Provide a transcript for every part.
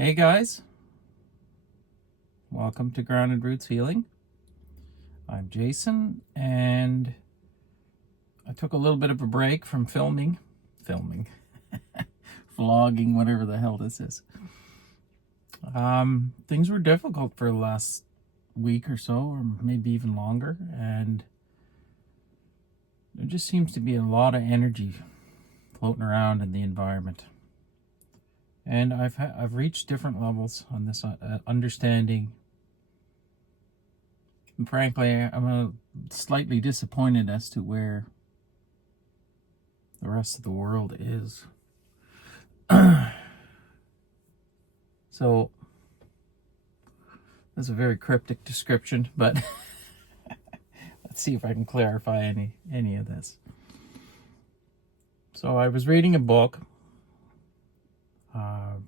Hey guys, welcome to Grounded Roots Healing. I'm Jason, and I took a little bit of a break from filming, vlogging, whatever the hell this is. Things were difficult for the last week or so, or maybe even longer, and there just seems to be a lot of energy floating around in the environment. And I've reached different levels on this understanding. And frankly, I'm slightly disappointed as to where the rest of the world is. So that's a very cryptic description, but let's see if I can clarify any of this. So I was reading a book,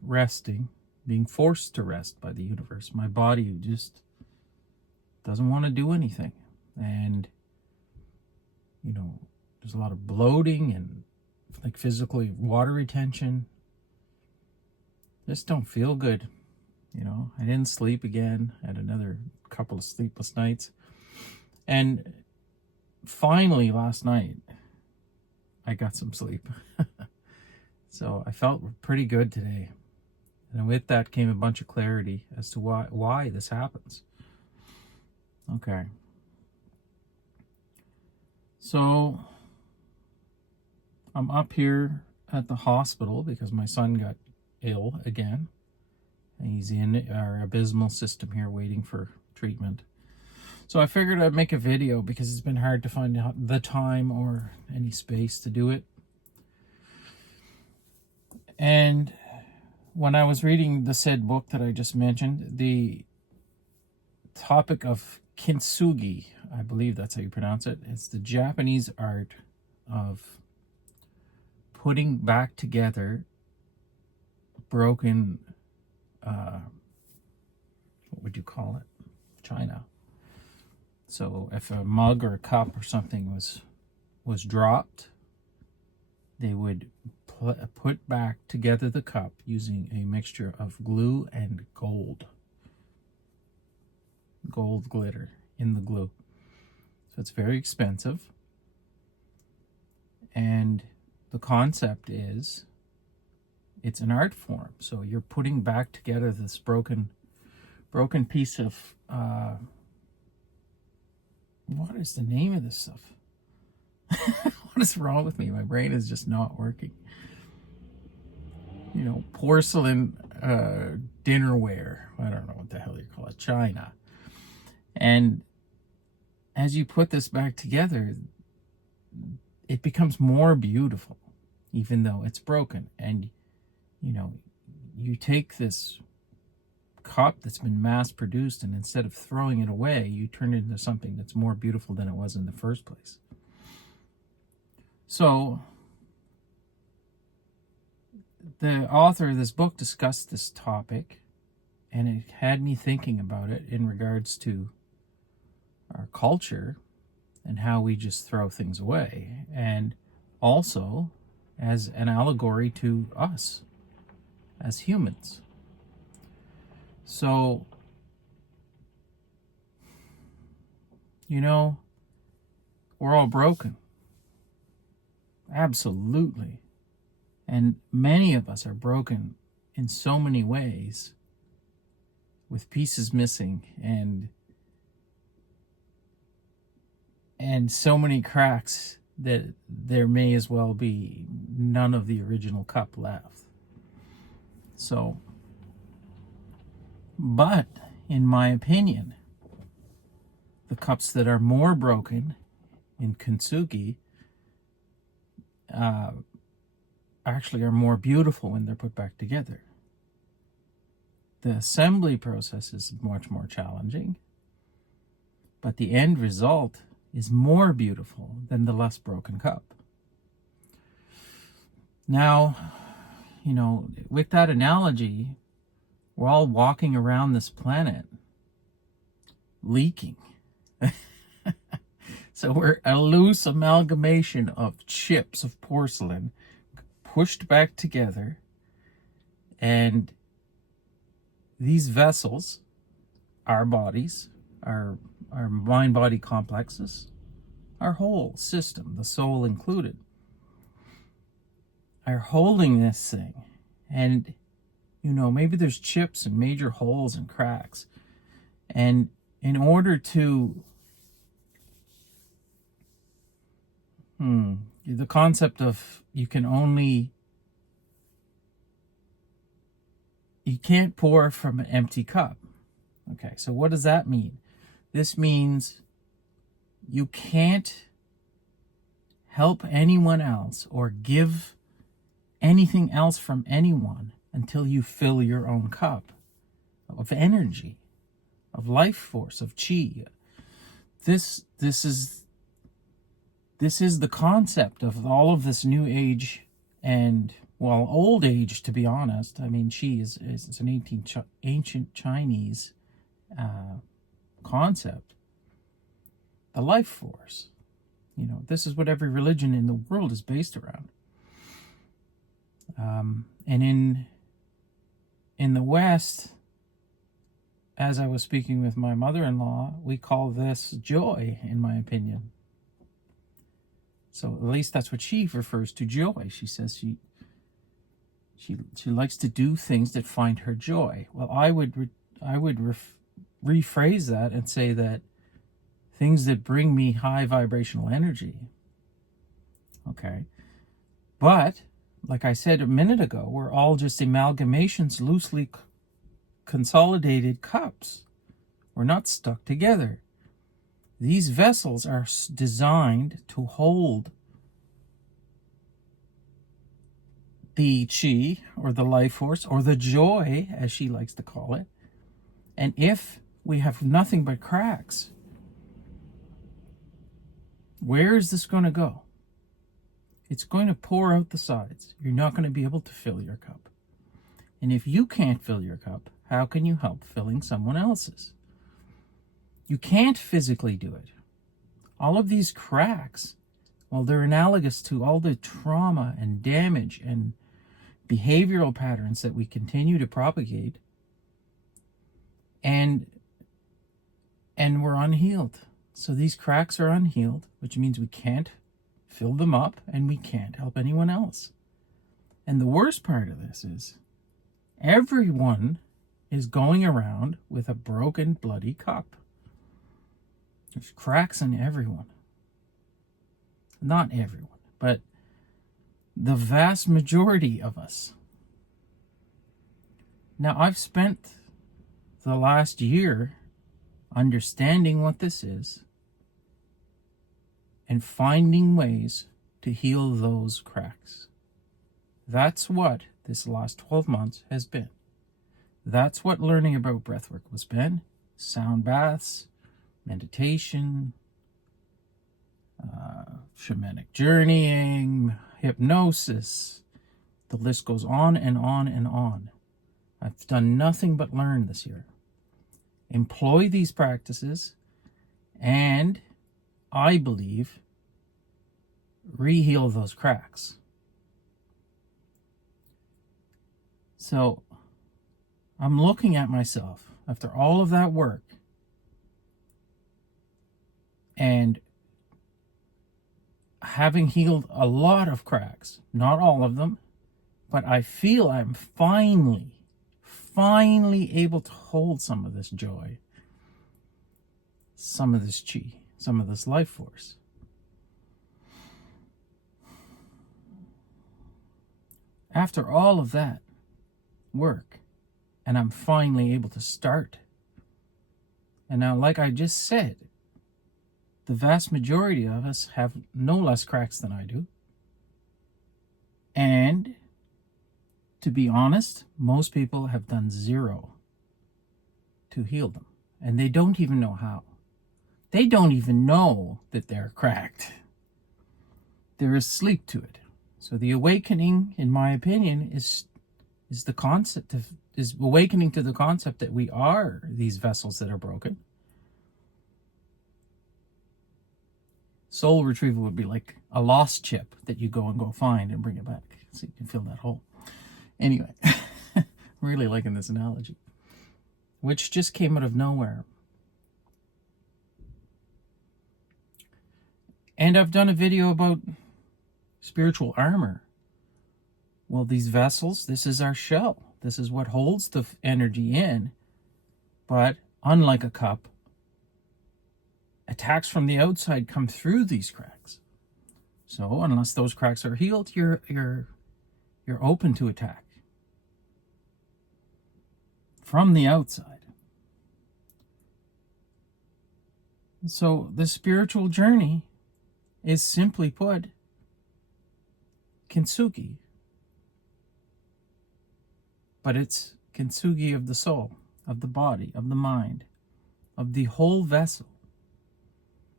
resting, being forced to rest by the universe. My body just doesn't want to do anything, and there's a lot of bloating and like physically water retention. Just don't feel good. I didn't sleep again. I had another couple of sleepless nights, and finally last night I got some sleep. So I felt pretty good today, and with that came a bunch of clarity as to why this happens. Okay. So I'm up here at the hospital because my son got ill again. And he's in our abysmal system here waiting for treatment. So I figured I'd make a video because it's been hard to find out the time or any space to do it. And when I was reading the said book that I just mentioned, the topic of Kintsugi, I believe that's how you pronounce it. It's the Japanese art of putting back together broken, what would you call it? China. So if a mug or a cup or something was dropped, they would put back together the cup using a mixture of glue and gold glitter in the glue. So it's very expensive, and the concept is it's an art form. So you're putting back together this broken piece of what is the name of this stuff? What is wrong with me? My brain is just not working. Porcelain dinnerware. I don't know what the hell you call it. China. And as you put this back together, it becomes more beautiful, even though it's broken. And you take this cup that's been mass produced, and instead of throwing it away, you turn it into something that's more beautiful than it was in the first place. So the author of this book discussed this topic, and it had me thinking about it in regards to our culture and how we just throw things away, and also as an allegory to us as humans. So, we're all broken. Absolutely. And many of us are broken in so many ways, with pieces missing and so many cracks that there may as well be none of the original cup left. So, but in my opinion, the cups that are more broken in Kintsugi actually are more beautiful when they're put back together. The assembly process is much more challenging, but the end result is more beautiful than the less broken cup. Now, with that analogy, we're all walking around this planet leaking. So we're a loose amalgamation of chips of porcelain pushed back together, and these vessels, our bodies, our mind-body complexes, our whole system, the soul included, are holding this thing. And, you know, maybe there's chips and major holes and cracks. And in order to, the concept of you can't pour from an empty cup. Okay, so what does that mean? This means you can't help anyone else or give anything else from anyone until you fill your own cup of energy, of life force, of chi. This is the concept of all of this new age and, well, old age, to be honest. I mean, chi is an ancient Chinese concept. The life force. You know, this is what every religion in the world is based around. And in the West, as I was speaking with my mother-in-law, we call this joy, in my opinion. So at least that's what she refers to, joy. She says she likes to do things that find her joy. Well, I would rephrase that and say that things that bring me high vibrational energy. Okay. But, like I said a minute ago, we're all just amalgamations, loosely consolidated cups. We're not stuck together. These vessels are designed to hold the chi, or the life force, or the joy, as she likes to call it. And if we have nothing but cracks, where is this going to go? It's going to pour out the sides. You're not going to be able to fill your cup. And if you can't fill your cup, how can you help filling someone else's? You can't physically do it. All of these cracks, well, they're analogous to all the trauma and damage and behavioral patterns that we continue to propagate. And we're unhealed. So these cracks are unhealed, which means we can't fill them up and we can't help anyone else. And the worst part of this is everyone is going around with a broken, bloody cup. There's cracks in everyone. Not everyone, but the vast majority of us. Now, I've spent the last year understanding what this is and finding ways to heal those cracks. That's what this last 12 months has been. That's what learning about breathwork has been. Sound baths, meditation, shamanic journeying, hypnosis. The list goes on and on and on. I've done nothing but learn this year. Employ these practices and, I believe, re-heal those cracks. So I'm looking at myself after all of that work and having healed a lot of cracks, not all of them, but I feel I'm finally able to hold some of this joy, some of this chi, some of this life force. After all of that work, and I'm finally able to start. And now, like I just said, the vast majority of us have no less cracks than I do. And to be honest, most people have done zero to heal them. And they don't even know how. They don't even know that they're cracked. They're asleep to it. So the awakening, in my opinion, is the concept of, is awakening to the concept that we are these vessels that are broken. Soul retrieval would be like a lost chip that you go find and bring it back so you can fill that hole. Anyway, really liking this analogy. which just came out of nowhere. And I've done a video about spiritual armor. Well, these vessels, this is our shell. This is what holds the energy in. But unlike a cup, attacks from the outside come through these cracks. So unless those cracks are healed, you're open to attack from the outside. So the spiritual journey is, simply put, Kintsugi. But it's Kintsugi of the soul, of the body, of the mind, of the whole vessel.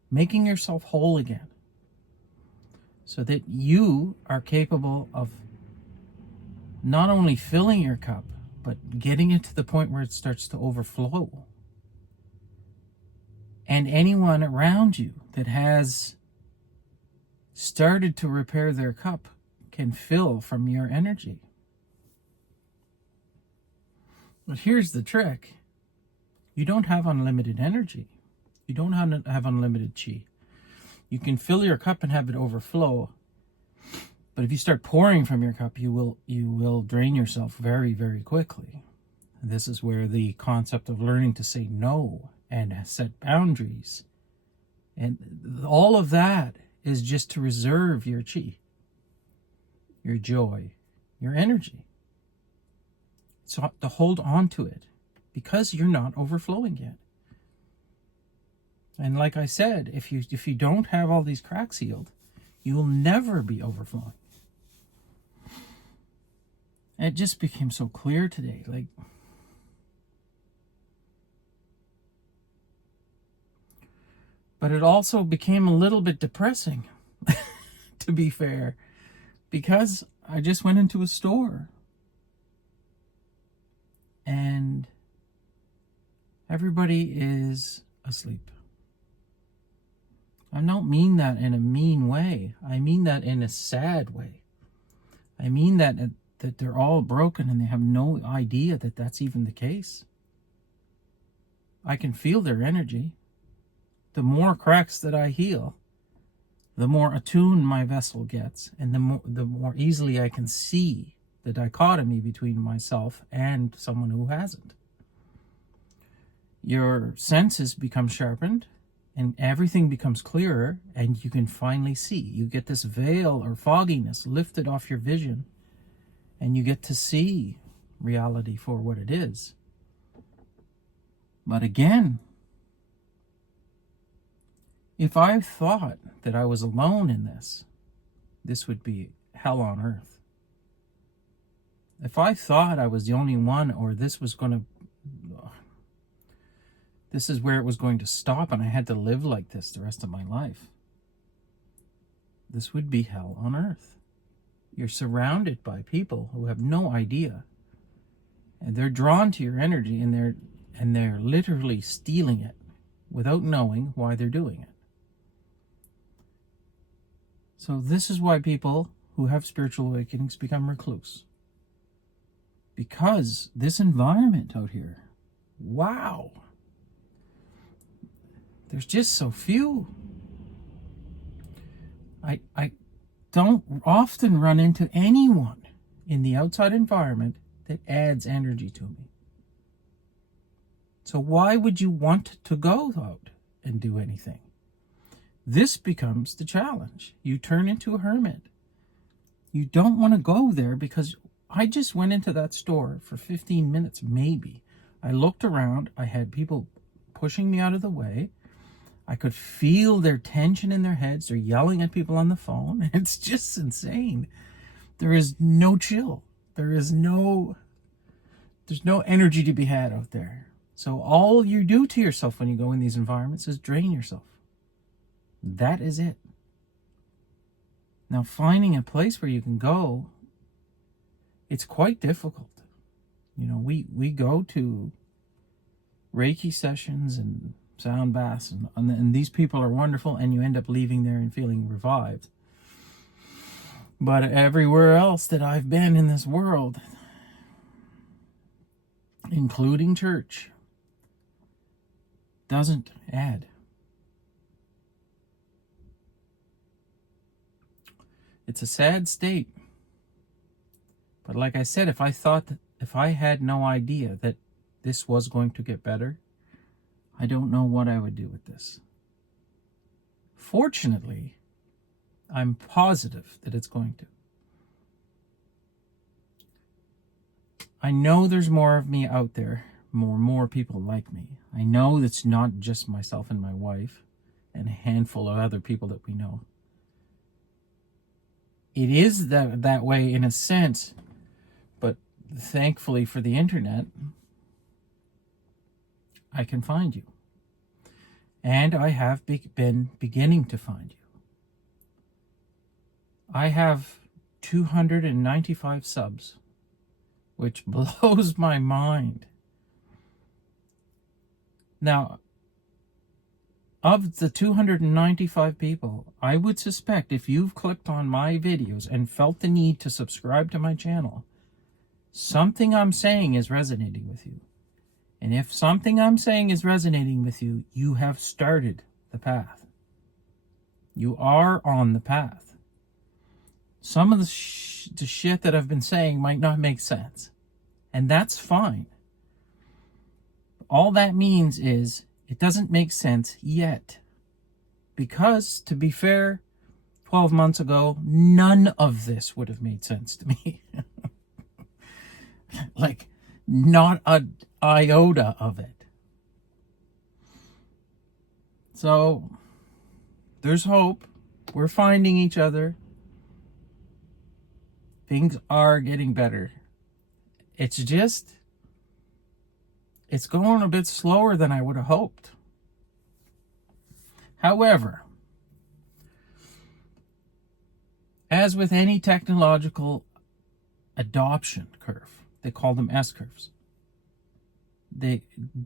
Making yourself whole again, so that you are capable of not only filling your cup, but getting it to the point where it starts to overflow. And anyone around you that has started to repair their cup can fill from your energy. But here's the trick. You don't have unlimited energy. You don't have unlimited chi. You can fill your cup and have it overflow. But if you start pouring from your cup, you will drain yourself very, very quickly. And this is where the concept of learning to say no and set boundaries, and all of that is just to reserve your chi, your joy, your energy. So to hold on to it, because you're not overflowing yet. And like I said, if you don't have all these cracks healed, you will never be overflowing. And it just became so clear today. But it also became a little bit depressing, to be fair, because I just went into a store and everybody is asleep. I don't mean that in a mean way. I mean that in a sad way. I mean that they're all broken and they have no idea that that's even the case. I can feel their energy. The more cracks that I heal, the more attuned my vessel gets, and the more easily I can see the dichotomy between myself and someone who hasn't. Your senses become sharpened, and everything becomes clearer, and you can finally see. You get this veil or fogginess lifted off your vision, and you get to see reality for what it is. But again, if I thought that I was alone in this would be hell on earth. If I thought I was the only one, or this is where it was going to stop and I had to live like this the rest of my life, this would be hell on earth. You're surrounded by people who have no idea, and they're drawn to your energy, and they're literally stealing it without knowing why they're doing it. So this is why people who have spiritual awakenings become recluse. Because this environment out here, wow, there's just so few. I don't often run into anyone in the outside environment that adds energy to me. So why would you want to go out and do anything? This becomes the challenge. You turn into a hermit. You don't want to go there, because I just went into that store for 15 minutes, maybe. I looked around. I had people pushing me out of the way. I could feel their tension in their heads. They're yelling at people on the phone. It's just insane. There is no chill. There's no energy to be had out there. So all you do to yourself when you go in these environments is drain yourself. That is it. Now, finding a place where you can go, it's quite difficult. You know, we go to Reiki sessions and sound baths, and these people are wonderful, and you end up leaving there and feeling revived. But everywhere else that I've been in this world, including church, doesn't add. It's a sad state. But like I said, if I had no idea that this was going to get better, I don't know what I would do with this. Fortunately, I'm positive that it's going to. I know there's more of me out there, more people like me. I know it's not just myself and my wife and a handful of other people that we know. It is that way in a sense, but thankfully for the internet, I can find you. And I have been beginning to find you. I have 295 subs, which blows my mind. Now, of the 295 people, I would suspect if you've clicked on my videos and felt the need to subscribe to my channel, something I'm saying is resonating with you. And if something I'm saying is resonating with you, you have started the path. You are on the path. Some of the shit that I've been saying might not make sense. And that's fine. All that means is it doesn't make sense yet. Because, to be fair, 12 months ago, none of this would have made sense to me. Like, not an iota of it. So, there's hope. We're finding each other. Things are getting better. It's just, it's going a bit slower than I would have hoped. However, as with any technological adoption curve, they call them S-curves.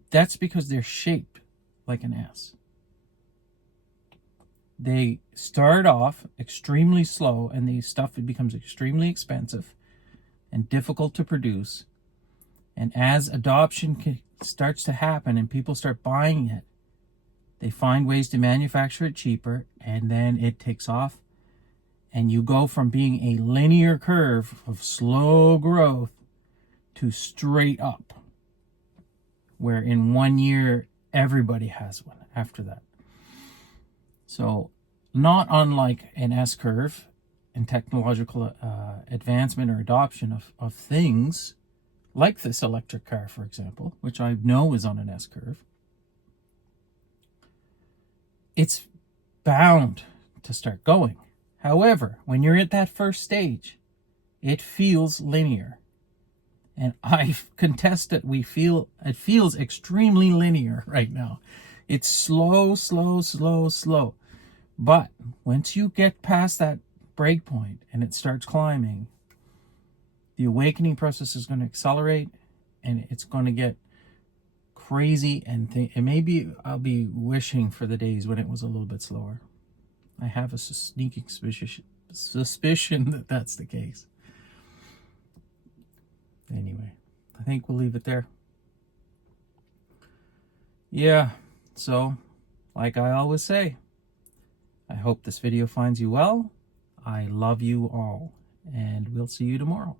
That's because they're shaped like an S. They start off extremely slow, and the stuff becomes extremely expensive and difficult to produce. And as adoption starts to happen and people start buying it, they find ways to manufacture it cheaper, and then it takes off. And you go from being a linear curve of slow growth to straight up, where in 1 year, everybody has one after that. So, not unlike an S-curve in technological advancement or adoption of things, like this electric car, for example, which I know is on an S-curve, it's bound to start going. However, when you're at that first stage, it feels linear. And I contest that it feels extremely linear right now. It's slow, slow, slow, slow. But once you get past that break point and it starts climbing, the awakening process is going to accelerate, and it's going to get crazy. And maybe I'll be wishing for the days when it was a little bit slower. I have a sneaking suspicion that that's the case. Anyway, I think we'll leave it there. Yeah, so, like I always say, I hope this video finds you well. I love you all, and we'll see you tomorrow.